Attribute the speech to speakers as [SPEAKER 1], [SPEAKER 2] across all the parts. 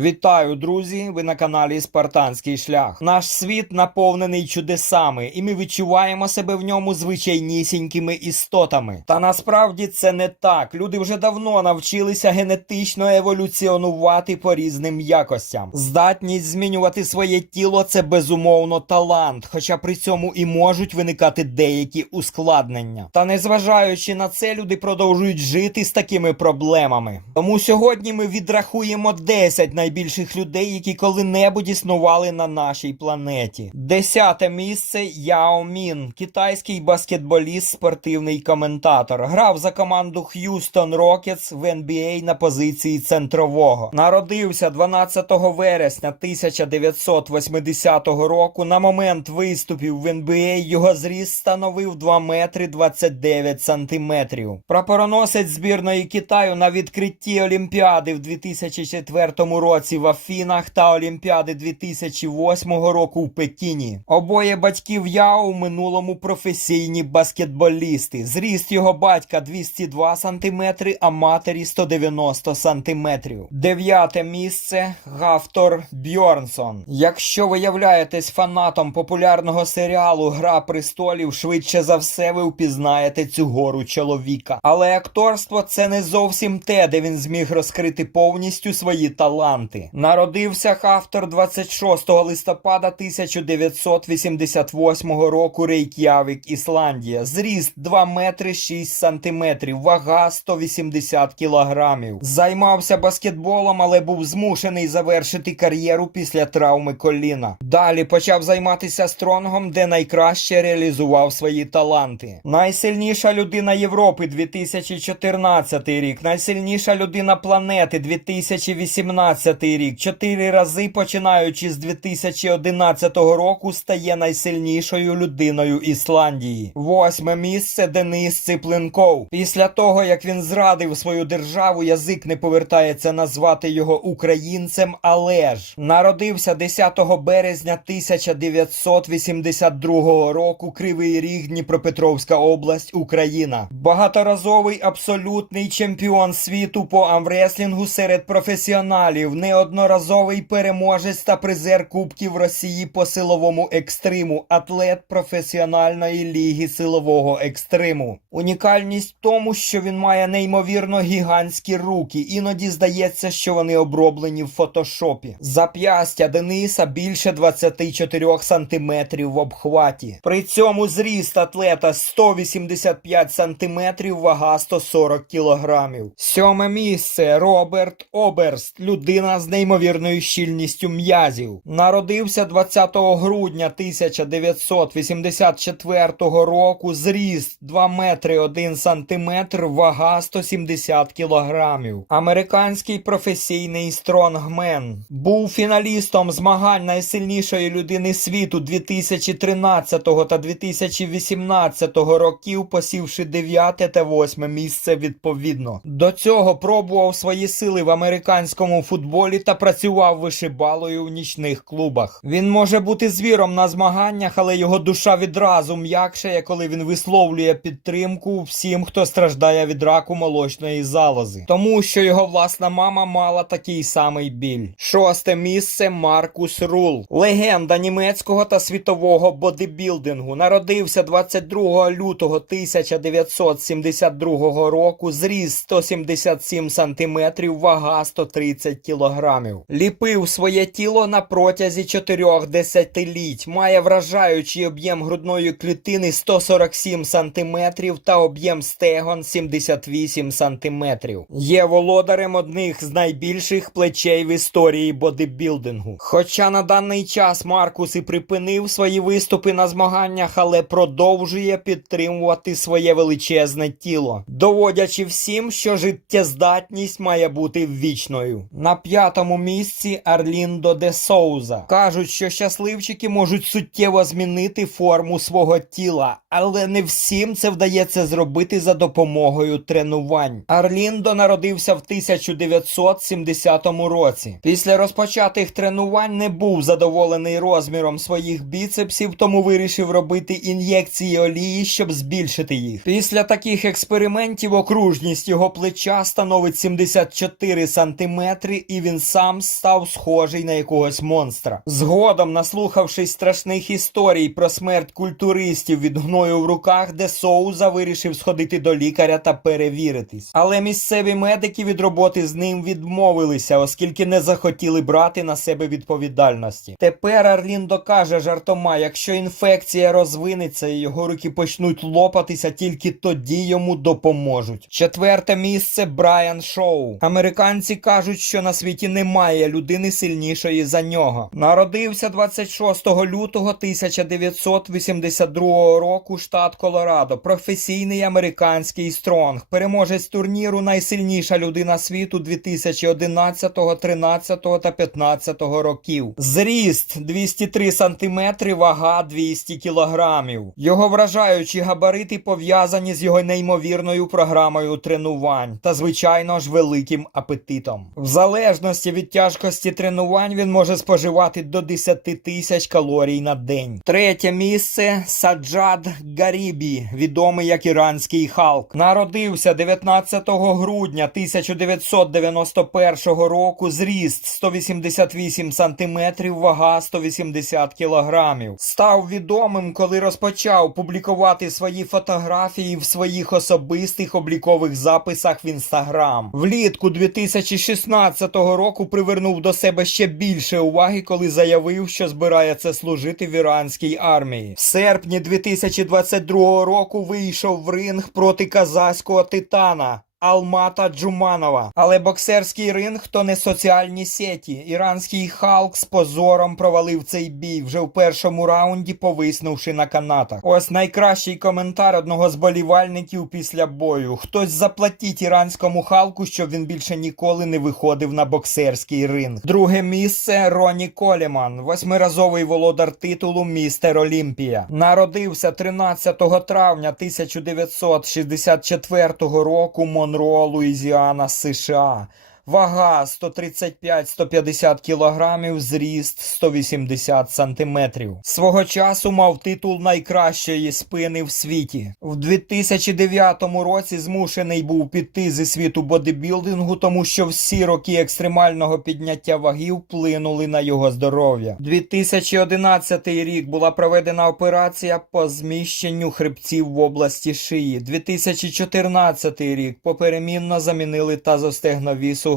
[SPEAKER 1] Вітаю, друзі! Ви на каналі Спартанський шлях. Наш світ наповнений чудесами, і ми відчуваємо себе в ньому звичайнісінькими істотами. Та насправді це не так. Люди вже давно навчилися генетично еволюціонувати по різним якостям. Здатність змінювати своє тіло це безумовно талант, хоча при цьому і можуть виникати деякі ускладнення. Та незважаючи на це, люди продовжують жити з такими проблемами. Тому сьогодні ми відрахуємо 10 найбільших людей, які коли-небудь існували на нашій планеті. Десяте місце Яо Мін, китайський баскетболіст, спортивний коментатор. Грав за команду Х'юстон Рокетс в NBA на позиції центрового. Народився 12 вересня 1980 року. На момент виступів в NBA його зріст становив 2 метри 29 сантиметрів. Прапороносець збірної Китаю на відкритті Олімпіади в 2004 році в Афінах та Олімпіади 2008 року в Пекіні. Обоє батьків Яо у минулому професійні баскетболісти. Зріст його батька 202 см, а матері 190 см. Дев'яте місце Гафтор Бьорнсон. Якщо ви являєтесь фанатом популярного серіалу Гра престолів, швидше за все ви впізнаєте цю гору чоловіка. Але акторство це не зовсім те, де він зміг розкрити повністю свої таланти. Народився Хафтор 26 листопада 1988 року Рейк'явік, Ісландія. Зріст 2 метри 6 сантиметрів, вага 180 кілограмів. Займався баскетболом, але був змушений завершити кар'єру після травми коліна. Далі почав займатися стронгом, де найкраще реалізував свої таланти. Найсильніша людина Європи 2014 рік, найсильніша людина планети 2018 рік. Чотири рази починаючи з 2011 року стає найсильнішою людиною Ісландії. Восьме місце Денис Циплинков. Після того як він зрадив свою державу, язик не повертається назвати його українцем, але ж народився 10 березня 1982 року. Кривий Ріг, Дніпропетровська область, Україна. Багаторазовий абсолютний чемпіон світу по амреслінгу серед професіоналів, неодноразовий переможець та призер Кубків Росії по силовому екстриму, атлет професіональної ліги силового екстриму. Унікальність в тому, що він має неймовірно гігантські руки. Іноді здається, що вони оброблені в фотошопі. Зап'ястя Дениса більше 24 сантиметрів в обхваті. При цьому зріст атлета 185 сантиметрів, вага 140 кілограмів. Сьоме місце Роберт Оберст, людина з неймовірною щільністю м'язів. Народився 20 грудня 1984 року. Зріст 2 метри 1 сантиметр, вага 170 кілограмів. Американський професійний стронгмен. Був фіналістом змагань найсильнішої людини світу 2013 та 2018 років, посівши 9 та 8 місце відповідно. До цього пробував свої сили в американському футболі та працював вишибалою в нічних клубах. Він може бути звіром на змаганнях, але його душа відразу м'якшає, коли він висловлює підтримку всім, хто страждає від раку молочної залози, тому що його власна мама мала такий самий біль. Шосте місце Маркус Рул, легенда німецького та світового бодибілдингу. Народився 22 лютого 1972 року. Зріст 177 сантиметрів, вага 130 кілограмів. Ліпив своє тіло на протязі чотирьох десятиліть. Має вражаючий об'єм грудної клітини 147 сантиметрів та об'єм стегон 78 сантиметрів. Є володарем одних з найбільших плечей в історії бодибілдингу. Хоча на даний час Маркус і припинив свої виступи на змаганнях, але продовжує підтримувати своє величезне тіло, доводячи всім, що життєздатність має бути вічною. На п'ятому місці Арліндо де Соуза. Кажуть, що щасливчики можуть суттєво змінити форму свого тіла, але не всім це вдається зробити за допомогою тренувань. Арліндо народився в 1970 році. Після розпочатих тренувань не був задоволений розміром своїх біцепсів, тому вирішив робити ін'єкції олії, щоб збільшити їх. Після таких експериментів окружність його плеча становить 74 сантиметри і він сам став схожий на якогось монстра. Згодом, наслухавшись страшних історій про смерть культуристів від гною в руках, де Соуза вирішив сходити до лікаря та перевіритись. Але місцеві медики від роботи з ним відмовилися, оскільки не захотіли брати на себе відповідальності. Тепер Арлін докаже жартома, якщо інфекція розвинеться і його руки почнуть лопатися, тільки тоді йому допоможуть. Четверте місце Брайан Шоу. Американці кажуть, що на світі немає людини сильнішої за нього. Народився 26 лютого 1982 року, штат Колорадо. Професійний американський стронг. Переможець турніру найсильніша людина світу 2011, 13 та 15 років. Зріст 203 сантиметри, вага 200 кілограмів. Його вражаючі габарити пов'язані з його неймовірною програмою тренувань та, звичайно ж, великим апетитом. В залежності від тяжкості тренувань він може споживати до 10 тисяч калорій на день. Третє місце Саджад Гарібі, відомий як іранський Халк. Народився 19 грудня 1991 року. Зріст 188 сантиметрів, вага 180 кілограмів. Став відомим, коли розпочав публікувати свої фотографії в своїх особистих облікових записах в інстаграм. Влітку 2016 року привернув до себе ще більше уваги, коли заявив, що збирається служити в іранській армії. В серпні 2022 року вийшов в ринг проти казахського титана. Алмата Джуманова. Але боксерський ринг то не соціальні сеті. Іранський Халк з позором провалив цей бій вже в першому раунді, повиснувши на канатах. Ось найкращий коментар одного з болівальників після бою. Хтось заплатіть іранському Халку, щоб він більше ніколи не виходив на боксерський ринг. Друге місце Роні Коліман, восьмиразовий володар титулу Містер Олімпія. Народився 13 травня 1964 року. Монро, Луїзіана, США. Вага 135-150 кілограмів, зріст 180 сантиметрів. Свого часу мав титул найкращої спини в світі. В 2009 році змушений був піти зі світу бодибілдингу, тому що всі роки екстремального підняття ваги вплинули на його здоров'я. 2011 рік була проведена операція по зміщенню хребців в області шиї. 2014 рік поперемінно замінили тазостегнові суглоби.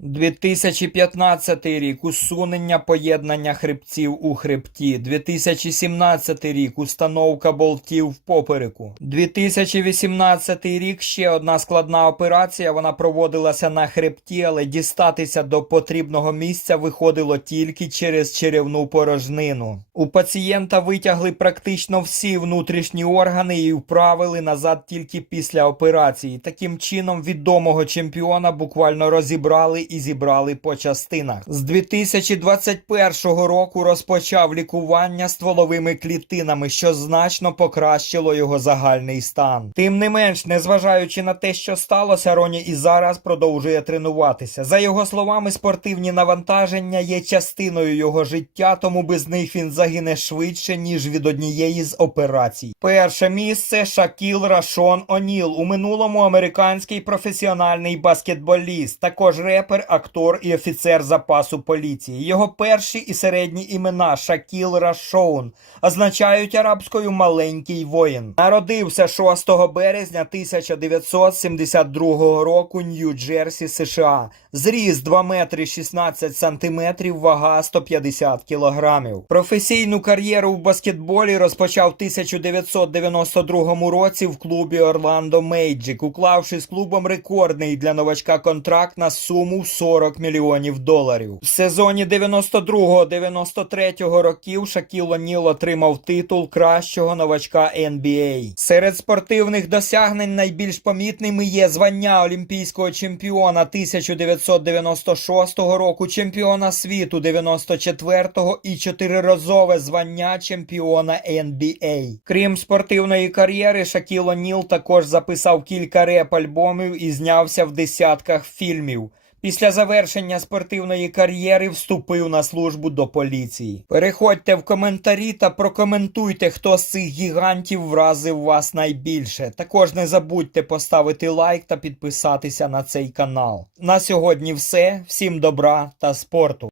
[SPEAKER 1] 2015 рік усунення поєднання хребців у хребті. 2017 рік установка болтів в попереку. 2018 рік ще одна складна операція. Вона проводилася на хребті, але дістатися до потрібного місця виходило тільки через черевну порожнину. У пацієнта витягли практично всі внутрішні органи і вправили назад тільки після операції. Таким чином відомого чемпіона буквально розібрали і зібрали по частинах. З 2021 року розпочав лікування стволовими клітинами, що значно покращило його загальний стан. Тим не менш, незважаючи на те, що сталося, Роні і зараз продовжує тренуватися. За його словами, спортивні навантаження є частиною його життя, тому без них він загине швидше, ніж від однієї з операцій. Перше місце Шакіл Рашон Оніл. У минулому американський професіональний баскетболіст, також репер, актор і офіцер запасу поліції. Його перші і середні імена Шакіл Рашоун означають арабською маленький воїн. Народився 6 березня 1972 року Нью-Джерсі, США. Зріс 2 метри 16 сантиметрів, вага 150 кілограмів. Професійну кар'єру в баскетболі розпочав в 1992 році в клубі Орландо Мейджик, уклавши з клубом рекордний для новачка контракт на суму 40 мільйонів доларів. В сезоні 92-93 років Шакіл Оніл отримав титул кращого новачка NBA. Серед спортивних досягнень найбільш помітними є звання олімпійського чемпіона 1996 року, чемпіона світу 94-го і чотириразове звання чемпіона NBA. Крім спортивної кар'єри, Шакіл Оніл також записав кілька реп-альбомів і знявся в десятках фільмів. Після завершення спортивної кар'єри вступив на службу до поліції. Переходьте в коментарі та прокоментуйте, хто з цих гігантів вразив вас найбільше. Також не забудьте поставити лайк та підписатися на цей канал. На сьогодні все. Всім добра та спорту.